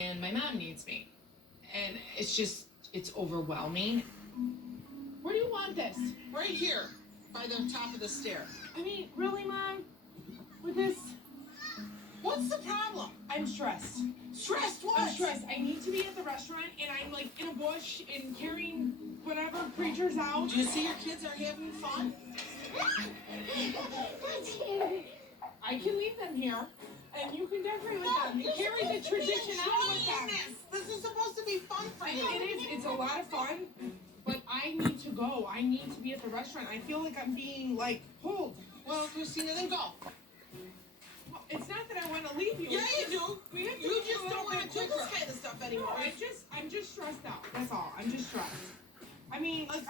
and my mom needs me. And it's overwhelming. Where do you want this? Right here, by the top of the stair. I mean, really, Mom? With this? What's the problem? I'm stressed. Stressed what? I'm stressed. I need to be at the restaurant, and I'm like in a bush and carrying whatever creatures out. Do you see your kids are having fun? I can leave them here, and you can decorate with them. You carry the tradition on with them. This is supposed to be fun for you. It is. It's a lot of fun, but I need to go. I need to be at the restaurant. I feel like I'm being, like, pulled. Well, Christina, then go. Well, it's not that I want to leave you. Yeah, you do. We have to You do just a don't little want to bit do this quicker. kind of stuff anymore. No, I'm just stressed out. That's all. I'm just stressed. I mean, like,